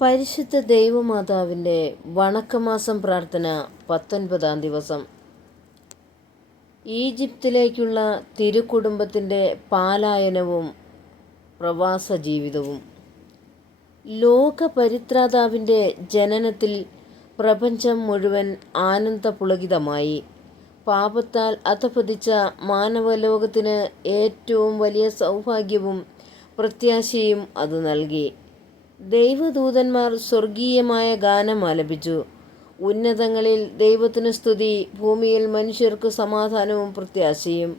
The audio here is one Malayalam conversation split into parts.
പരിശുദ്ധ ദൈവമാതാവിൻ്റെ വണക്കമാസം പ്രാർത്ഥന 19-ാം ദിവസം. ഈജിപ്തിലേക്കുള്ള തിരുക്കുടുംബത്തിൻ്റെ പാലായനവും പ്രവാസ ജീവിതവും. ലോകപരിത്രാതാവിൻ്റെ ജനനത്തിൽ പ്രപഞ്ചം മുഴുവൻ ആനന്ദപുളകിതമായി. പാപത്താൽ അധഃപതിച്ച മാനവലോകത്തിന് ഏറ്റവും വലിയ സൗഭാഗ്യവും പ്രത്യാശയും അത് നൽകി. ദൈവദൂതന്മാർ സ്വർഗീയമായ ഗാനം ആലപിച്ചു. ഉന്നതങ്ങളിൽ ദൈവത്തിന് സ്തുതി, ഭൂമിയിൽ മനുഷ്യർക്ക് സമാധാനവും പ്രത്യാശയും.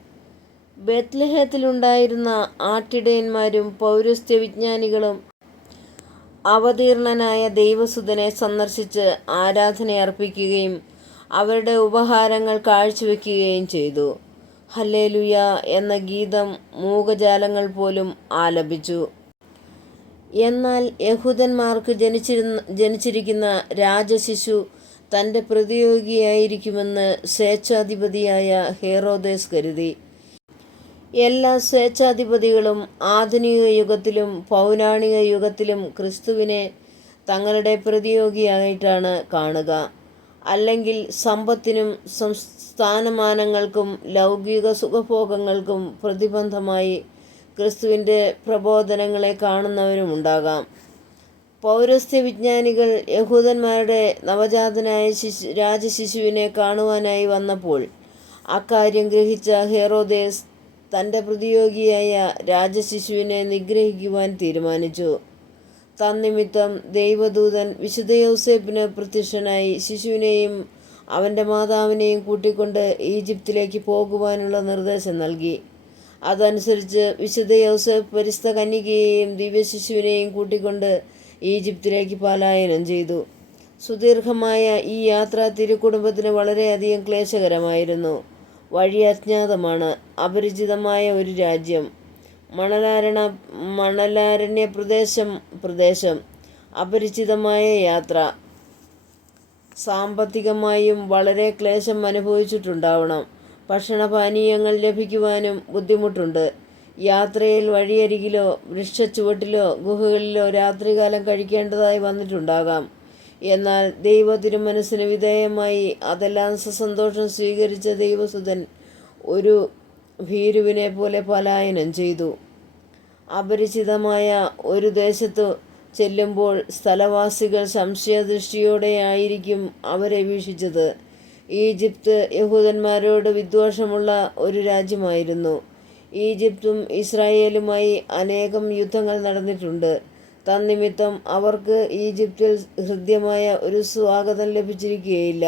ബെത്ലഹേത്തിലുണ്ടായിരുന്ന ആട്ടിടയന്മാരും പൗരസ്ത്യ വിജ്ഞാനികളും അവതീർണനായ ദൈവസുതനെ സന്ദർശിച്ച് ആരാധനയർപ്പിക്കുകയും അവരുടെ ഉപഹാരങ്ങൾ കാഴ്ചവെക്കുകയും ചെയ്തു. ഹല്ലേലൂയ എന്ന ഗീതം മൂകജാലങ്ങൾ പോലും ആലപിച്ചു. എന്നാൽ യഹൂദന്മാർക്ക് ജനിച്ചിരിക്കുന്ന രാജശിശു തൻ്റെ പ്രതിയോഗിയായിരിക്കുമെന്ന് സ്വേച്ഛാധിപതിയായ ഹെറോദേസ് കരുതി. എല്ലാ സ്വേച്ഛാധിപതികളും ആധുനിക യുഗത്തിലും പൗരാണിക യുഗത്തിലും ക്രിസ്തുവിനെ തങ്ങളുടെ പ്രതിയോഗിയായിട്ടാണ് കാണുക. അല്ലെങ്കിൽ സമ്പത്തിനും സ്ഥാനമാനങ്ങൾക്കും ലൗകിക സുഖഭോഗങ്ങൾക്കും പ്രതിബന്ധമായി ക്രിസ്തുവിൻ്റെ പ്രബോധനങ്ങളെ കാണുന്നവരുമുണ്ടാകാം. പൗരസ്ത്യ വിജ്ഞാനികൾ യഹൂദന്മാരുടെ നവജാതനായ രാജശിശുവിനെ കാണുവാനായി വന്നപ്പോൾ അക്കാര്യം ഗ്രഹിച്ച ഹെറോദേസ് തൻ്റെ പ്രതിയോഗിയായ രാജശിശുവിനെ നിഗ്രഹിക്കുവാൻ തീരുമാനിച്ചു. തന്നിമിത്തം ദൈവദൂതൻ വിശുദ്ധ യൗസേപ്പിന് പ്രത്യക്ഷനായി ശിശുവിനെയും അവൻ്റെ മാതാവിനെയും കൂട്ടിക്കൊണ്ട് ഈജിപ്തിലേക്ക് പോകുവാനുള്ള നിർദ്ദേശം നൽകി. അതനുസരിച്ച് വിശുദ്ധ യൗസേപ്പ് പരിശുദ്ധ കന്യകയെയും ദിവ്യശിശുവിനെയും കൂട്ടിക്കൊണ്ട് ഈജിപ്തിലേക്ക് പലായനം ചെയ്തു. സുദീർഘമായ ഈ യാത്ര തിരുക്കുടുംബത്തിന് വളരെയധികം ക്ലേശകരമായിരുന്നു. വഴി അജ്ഞാതമാണ്. അപരിചിതമായ ഒരു രാജ്യം, മണലാരണ്യ പ്രദേശം, അപരിചിതമായ യാത്ര. സാമ്പത്തികമായും വളരെ ക്ലേശം അനുഭവിച്ചിട്ടുണ്ടാവണം. ഭക്ഷണപാനീയങ്ങൾ ലഭിക്കുവാനും ബുദ്ധിമുട്ടുണ്ട്. യാത്രയിൽ വഴിയരികിലോ വൃക്ഷച്ചുവട്ടിലോ ഗുഹകളിലോ രാത്രികാലം കഴിക്കേണ്ടതായി വന്നിട്ടുണ്ടാകാം. എന്നാൽ ദൈവ തിരുമനസ്സിന് വിധേയമായി അതെല്ലാം സസന്തോഷം സ്വീകരിച്ച ദൈവസുതൻ ഒരു ഭീരുവിനെ പോലെ പലായനം ചെയ്തു. അപരിചിതമായ ഒരു ദേശത്തു ചെല്ലുമ്പോൾ സ്ഥലവാസികൾ സംശയദൃഷ്ടിയോടെയായിരിക്കും അവരെ വീക്ഷിച്ചത്. ഈജിപ്ത് യഹൂദന്മാരോട് വിദ്വേഷമുള്ള ഒരു രാജ്യമായിരുന്നു. ഈജിപ്തും ഇസ്രായേലുമായി അനേകം യുദ്ധങ്ങൾ നടന്നിട്ടുണ്ട്. തന്നിമിത്തം അവർക്ക് ഈജിപ്തിൽ ഹൃദ്യമായ ഒരു സ്വാഗതം ലഭിച്ചിരിക്കുകയില്ല.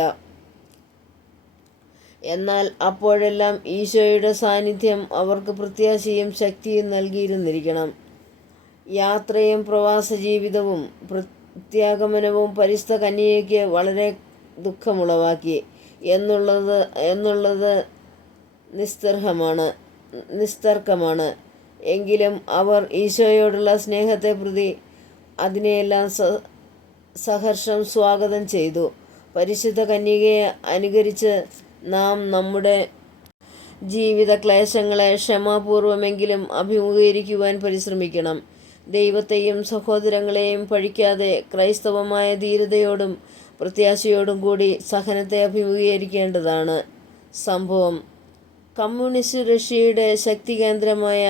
എന്നാൽ അപ്പോഴെല്ലാം ഈശോയുടെ സാന്നിധ്യം അവർക്ക് പ്രത്യാശയും ശക്തിയും നൽകിയിരുന്നിരിക്കണം. യാത്രയും പ്രവാസ ജീവിതവും പ്രത്യാഗമനവും പരിശുദ്ധ കന്യകയ്ക്ക് വളരെ ദുഃഖമുളവാക്കി എന്നുള്ളത് നിസ്തർക്കമാണ്. എങ്കിലും അവർ ഈശോയോടുള്ള സ്നേഹത്തെ പ്രതി അതിനെയെല്ലാം സഹർഷം സ്വാഗതം ചെയ്തു. പരിശുദ്ധ കന്യകയെ അനുകരിച്ച് നാം നമ്മുടെ ജീവിത ക്ലേശങ്ങളെ ക്ഷമാപൂർവമെങ്കിലും അഭിമുഖീകരിക്കുവാൻ പരിശ്രമിക്കണം. ദൈവത്തെയും സഹോദരങ്ങളെയും പഴിക്കാതെ ക്രൈസ്തവമായ ധീരതയോടും പ്രത്യാശയോടും കൂടി സഹനത്തെ അഭിമുഖീകരിക്കേണ്ടതാണ്. സംഭവം: കമ്മ്യൂണിസ്റ്റ് റഷ്യയുടെ ശക്തി കേന്ദ്രമായ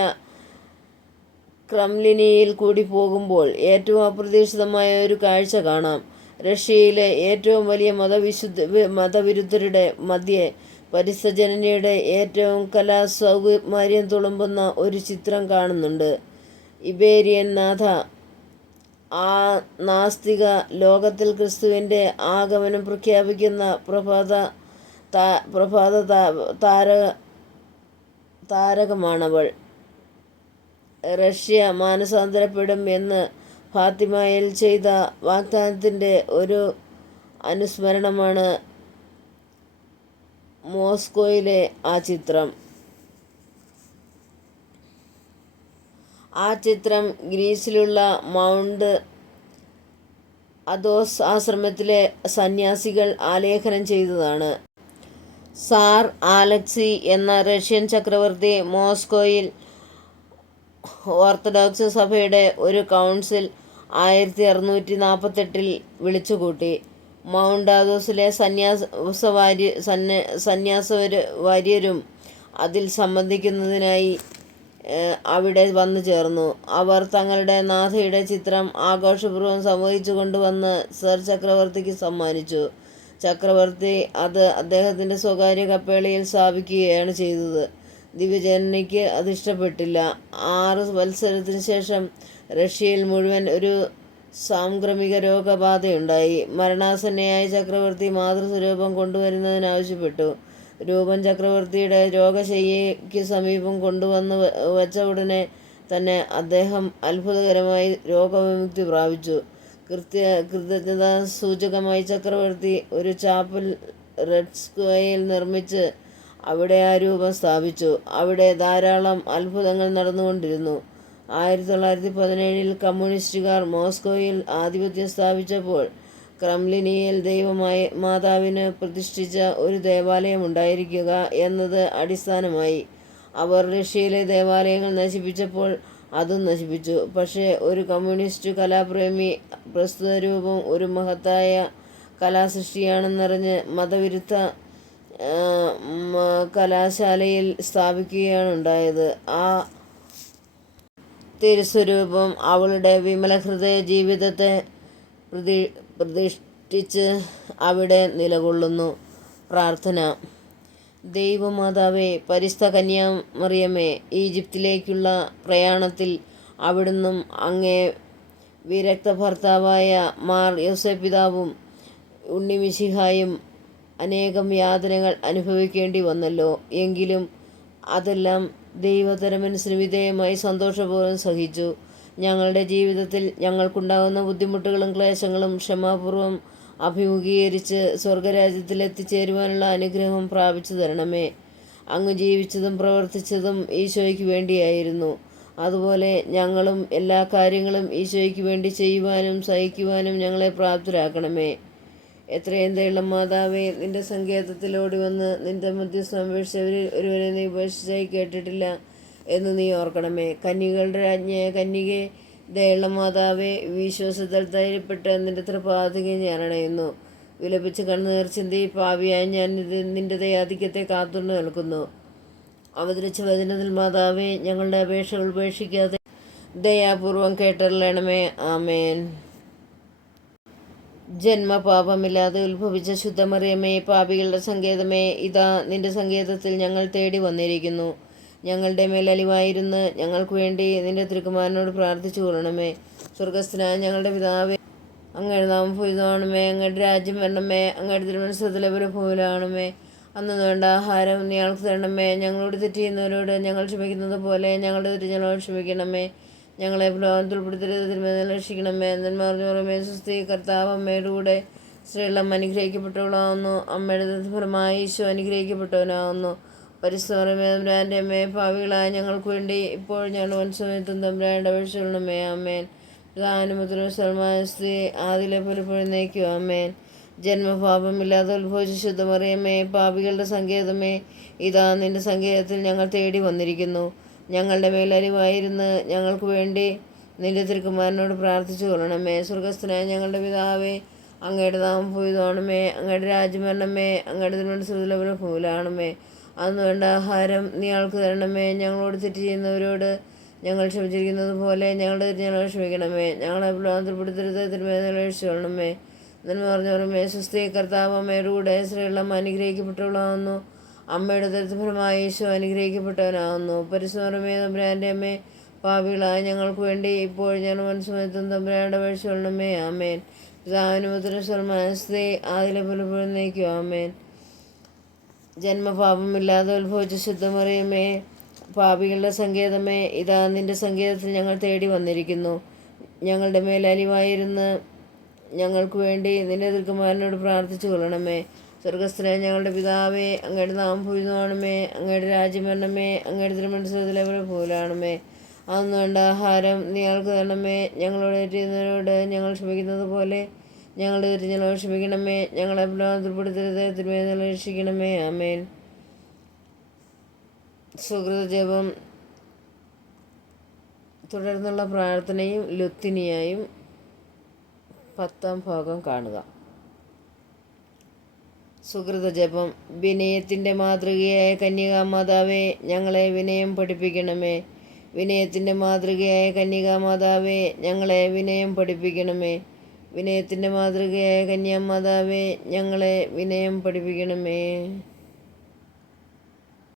ക്രെംലിനിൽ കൂടി പോകുമ്പോൾ ഏറ്റവും അപ്രതീക്ഷിതമായ ഒരു കാഴ്ച കാണാം. റഷ്യയിലെ ഏറ്റവും വലിയ മതവിരുദ്ധരുടെ മധ്യേ പരിശുദ്ധ ജനനിയുടെ ഏറ്റവും കലാസൗകുമാര്യം തുളുമ്പുന്ന ഒരു ചിത്രം കാണുന്നുണ്ട്. ഇബേരിയൻ നാഥ, ആ നാസ്തിക ലോകത്തിൽ ക്രിസ്തുവിൻ്റെ ആഗമനം പ്രഖ്യാപിക്കുന്ന പ്രഭാത താരകമാണവൾ. റഷ്യ മാനസാന്തരപ്പെടും എന്ന് ഫാത്തിമയിൽ ചെയ്ത വാഗ്ദാനത്തിൻ്റെ ഒരു അനുസ്മരണമാണ് മോസ്കോയിലെ ആ ചിത്രം. ആ ചിത്രം ഗ്രീസിലുള്ള മൗണ്ട് അഥോസ് ആശ്രമത്തിലെ സന്യാസികൾ ആലേഖനം ചെയ്തതാണ്. സാർ അലക്സി എന്ന റഷ്യൻ ചക്രവർത്തി മോസ്കോയിൽ ഓർത്തഡോക്സ് സഭയുടെ ഒരു കൗൺസിൽ 1648 വിളിച്ചുകൂട്ടി. മൗണ്ട് ആഥോസിലെ സന്യാസവാര്യരും അതിൽ സംബന്ധിക്കുന്നതിനായി അവിടെ വന്നു ചേർന്നു. അവർ തങ്ങളുടെ നാഥയുടെ ചിത്രം ആഘോഷപൂർവ്വം സംവഹിച്ചു കൊണ്ടുവന്ന് സർ ചക്രവർത്തിക്ക് സമ്മാനിച്ചു. ചക്രവർത്തി അത് അദ്ദേഹത്തിൻ്റെ സ്വകാര്യ കപ്പേളയിൽ സ്ഥാപിക്കുകയാണ് ചെയ്തത്. ദിവ്യജനനിക്ക് അതിഷ്ടപ്പെട്ടില്ല. 6 വത്സരത്തിനു ശേഷം റഷ്യയിൽ മുഴുവൻ ഒരു സാംക്രമിക രോഗബാധയുണ്ടായി. മരണാസന്നയായ ചക്രവർത്തി മാതൃസ്വരൂപം കൊണ്ടുവരുന്നതിനാവശ്യപ്പെട്ടു. രൂപം ചക്രവർത്തിയുടെ രോഗശയ്യയ്ക്ക് സമീപം കൊണ്ടുവന്ന് വച്ച ഉടനെ തന്നെ അദ്ദേഹം അത്ഭുതകരമായി രോഗവിമുക്തി പ്രാപിച്ചു. കൃതജ്ഞതാസൂചകമായി ചക്രവർത്തി ഒരു ചാപ്പൽ റെഡ് സ്ക്വയറിൽ നിർമ്മിച്ച് അവിടെ ആ രൂപം സ്ഥാപിച്ചു. അവിടെ ധാരാളം അത്ഭുതങ്ങൾ നടന്നുകൊണ്ടിരുന്നു. 1917 കമ്മ്യൂണിസ്റ്റുകാർ മോസ്കോയിൽ ആധിപത്യം സ്ഥാപിച്ചപ്പോൾ ക്രെംലിനിൽ മാതാവിന് പ്രതിഷ്ഠിച്ച ഒരു ദേവാലയം ഉണ്ടായിരിക്കുക എന്നത് അടിസ്ഥാനമായി. അവർ റഷ്യയിലെ ദേവാലയങ്ങൾ നശിപ്പിച്ചപ്പോൾ അതും നശിപ്പിച്ചു. പക്ഷേ ഒരു കമ്മ്യൂണിസ്റ്റ് കലാപ്രേമി പ്രസ്തുത രൂപം ഒരു മഹത്തായ കലാസൃഷ്ടിയാണെന്നറിഞ്ഞ് മതവിരുദ്ധ കലാശാലയിൽ സ്ഥാപിക്കുകയാണുണ്ടായത്. ആ തിരുസ്വരൂപം അവളുടെ വിമലഹൃദയ ജീവിതത്തെ പ്രതിഷ്ഠിച്ച് അവിടെ നിലകൊള്ളുന്നു. പ്രാർത്ഥന. ദൈവമാതാവേ, പരിശുദ്ധ കന്യാമറിയമേ, ഈജിപ്തിലേക്കുള്ള പ്രയാണത്തിൽ അവിടുന്നും അങ്ങേ വിരക്ത ഭർത്താവായ മാർ യോസേപ്പിതാവും ഉണ്ണിമിശിഹായും അനേകം യാതനകൾ അനുഭവിക്കേണ്ടി വന്നല്ലോ. എങ്കിലും അതെല്ലാം ദൈവതരമനസ്സിന് വിധേയമായി സന്തോഷപൂർവ്വം സഹിച്ചു. ഞങ്ങളുടെ ജീവിതത്തിൽ ഞങ്ങൾക്കുണ്ടാകുന്ന ബുദ്ധിമുട്ടുകളും ക്ലേശങ്ങളും ക്ഷമാപൂർവ്വം അഭിമുഖീകരിച്ച് സ്വർഗരാജ്യത്തിൽ എത്തിച്ചേരുവാനുള്ള അനുഗ്രഹം പ്രാപിച്ചു തരണമേ. അങ്ങ് ജീവിച്ചതും പ്രവർത്തിച്ചതും ഈശോയ്ക്ക് വേണ്ടിയായിരുന്നു. അതുപോലെ ഞങ്ങളും എല്ലാ കാര്യങ്ങളും ഈശോയ്ക്ക് വേണ്ടി ചെയ്യുവാനും സഹിക്കുവാനും ഞങ്ങളെ പ്രാപ്തരാക്കണമേ. എത്രയും ദയുള്ള മാതാവേ, നിന്റെ സങ്കേതത്തിൽ ഓടിവന്ന് നിന്റെ മധ്യസ്ഥം അപേക്ഷിച്ചവരിൽ ഒരുവരെ നീ ഉപേക്ഷിച്ചായി കേട്ടിട്ടില്ല എന്ന് നീ ഓർക്കണമേ. കന്യകളുടെ രാജ്ഞിയായ കന്യകേ, ദയുള്ള മാതാവേ, വിശ്വാസത്താൽ ധൈര്യപ്പെട്ട് നിന്റെ തൃപാദത്തിൽ ഞാൻ അണയുന്നു. വിലപിച്ച് കണ്ണുനീർ ചിന്തി പാപിയായ ഞാൻ നിന്റെ ദയാധിക്യത്തെ കാത്തുകൊണ്ട് നിൽക്കുന്നു. അവതരിച്ച വചനത്തിൽ മാതാവേ, ഞങ്ങളുടെ അപേക്ഷകൾ ഉപേക്ഷിക്കാതെ ദയാപൂർവം കേട്ടറിയണമേ. ആമേൻ. ജന്മപാപമില്ലാതെ ഉത്ഭവിച്ച ശുദ്ധമറിയമേ, പാപികളുടെ സങ്കേതമേ, ഇതാ നിന്റെ സങ്കേതത്തിൽ ഞങ്ങൾ തേടി വന്നിരിക്കുന്നു. ഞങ്ങളുടെ മേൽ അലിവായിരുന്ന് ഞങ്ങൾക്ക് വേണ്ടി നിന്റെ തിരുക്കുമാരനോട് പ്രാർത്ഥിച്ചു കൊള്ളണമേ. സ്വർഗസ്ഥനായ ഞങ്ങളുടെ പിതാവേ, അങ്ങയുടെ നാമം പൂജിതമാകണമേ. അങ്ങയുടെ രാജ്യം വരണമേ. അങ്ങയുടെ തിരുമനസ്സത്തിലെ പോലെ ഭൂമിയിലാകണമേ. അന്ന് വേണ്ട ആഹാരം നീ ഞങ്ങൾക്ക് തരണമേ. ഞങ്ങളോട് തെറ്റ് ചെയ്യുന്നവരോട് ഞങ്ങൾ ക്ഷമിക്കുന്നത് പോലെ ഞങ്ങളുടെ തെറ്റ് ഞങ്ങളോട് ക്ഷമിക്കണമേ. ഞങ്ങളെ പ്രലോഭനത്തിൽ ഉൾപ്പെടുത്തരുത്, തിന്മയിൽ രക്ഷിക്കണമേ. നന്മ സ്വസ്തി, കർത്താവ് അമ്മയുടെ കൂടെ സ്ത്രീകളും അനുഗ്രഹിക്കപ്പെട്ടവളാവുന്നു. അമ്മയുടെ ഫലമായി ഈശോ അനുഗ്രഹിക്കപ്പെട്ടവനാവുന്നു. പരിശുദ്ധ തമ്പുരാൻ്റെ അമ്മേ, പാപികളായ ഞങ്ങൾക്ക് വേണ്ടി ഇപ്പോൾ ഞങ്ങളുടെ വൻസമയത്തും തമ്പുരാൻ്റെ അപേക്ഷിക്കണമേ. ആമേൻ. പ്രധാനമന്ത്രി ആദിലെ പുലപ്പുഴന്നേക്കും. ആമേൻ. ജന്മപാപമില്ലാതെ ഉത്ഭവിച്ച ശുദ്ധമറിയമേ, പാപികളുടെ സങ്കേതമേ, ഇതാ നിന്റെ സങ്കേതത്തിൽ ഞങ്ങൾ തേടി വന്നിരിക്കുന്നു. ഞങ്ങളുടെ മേലരിവായിരുന്ന് ഞങ്ങൾക്ക് വേണ്ടി നിന്റെ തിരുക്കുമാരനോട് പ്രാർത്ഥിച്ചു കൊള്ളണമേ. സ്വർഗസ്ഥനായ ഞങ്ങളുടെ പിതാവേ, അങ്ങയുടെ നാമം പൂജിതമാകണമേ. അങ്ങയുടെ രാജ്യം വരണമേ. അങ്ങയുടെ തിരുമനസ്സുപോലെ ഭൂമിയിലാകണമേ. അന്ന് വേണ്ട ആഹാരം നീ ഞങ്ങൾക്ക് തരണമേ. ഞങ്ങളോട് തെറ്റ് ചെയ്യുന്നവരോട് ഞങ്ങൾ ക്ഷമിച്ചിരിക്കുന്നത് പോലെ ഞങ്ങളുടെ തെറ്റ് ഞങ്ങൾ ക്ഷമിക്കണമേ. ഞങ്ങളെ പ്രലോഭനപ്പെടുത്തരുത്, തിന്മയിൽ രക്ഷിച്ചു കൊള്ളണമേ. നന്മ പറഞ്ഞവരുമേ, സ്വസ്തി, കർത്താവ് അമ്മയുടെ കൂടെ സ്ത്രീകളും അനുഗ്രഹിക്കപ്പെട്ടവളാകുന്നു. അമ്മയുടെ ദരിദ്രഫലമായ ഈശോ അനുഗ്രഹിക്കപ്പെട്ടവനാകുന്നു. പരിശുദ്ധമേ, തമ്പുരാൻ്റെ അമ്മേ, പാപികളായ ഞങ്ങൾക്ക് വേണ്ടി ഇപ്പോൾ ഞങ്ങൾ മനസ്സുമത്തും തമ്പുരാൻ്റെ അപേക്ഷിച്ചു കൊള്ളണമേ. ആമേൻ. പിതാവിനും പുത്രനും സ്വർഗ്ഗസ്ഥനായ ആദിലെ പോലെ എന്നേക്കും. ആമേൻ. ജന്മപാപമില്ലാതെ ഉത്ഭവിച്ച ശുദ്ധമറിയമേ, പാപികളുടെ സങ്കേതമേ, ഇതാ നിന്റെ സങ്കേതത്തിൽ ഞങ്ങൾ തേടി വന്നിരിക്കുന്നു. ഞങ്ങളുടെ മേൽ അലിവായിരുന്ന് ഞങ്ങൾക്ക് വേണ്ടി നിന്റെ തിരുക്കുമാരനോട് പ്രാർത്ഥിച്ചു കൊള്ളണമേ. സ്വർഗസ്ഥനായ ഞങ്ങളുടെ പിതാവേ, അങ്ങയുടെ നാമം പൂജിതമാകണമേ. അങ്ങയുടെ രാജ്യം വരണമേ. അങ്ങയുടെ തിരുമനസ്സുപോലെ ഭൂമിയിലാകണമേ. അന്ന് വേണ്ട ആഹാരം നീ ഞങ്ങൾക്ക് തരണമേ. ഞങ്ങളോട് തെറ്റ് ചെയ്യുന്നവരോട് ഞങ്ങൾ ക്ഷമിക്കുന്നത് പോലെ ഞങ്ങളുടെ തെറ്റ് ഞങ്ങളോട് ക്ഷമിക്കണമേ. ഞങ്ങളെ പ്രലോഭനപ്പെടുത്തരുത്, തിന്മയിൽ രക്ഷിക്കണമേ. ആമേൻ. സുകൃതജപം. തുടർന്നുള്ള പ്രാർത്ഥനയും ലുത്തിനിയായും 10-ാം ഭാഗം കാണുക. സുകൃത ജപം. വിനയത്തിൻ്റെ മാതൃകയായ കന്യകാമാതാവേ, ഞങ്ങളെ വിനയം പഠിപ്പിക്കണമേ. വിനയത്തിൻ്റെ മാതൃകയായ കന്യകാമാതാവേ, ഞങ്ങളെ വിനയം പഠിപ്പിക്കണമേ. വിനയത്തിൻ്റെ മാതൃകയായ കന്യാമാതാവേ, ഞങ്ങളെ വിനയം പഠിപ്പിക്കണമേ.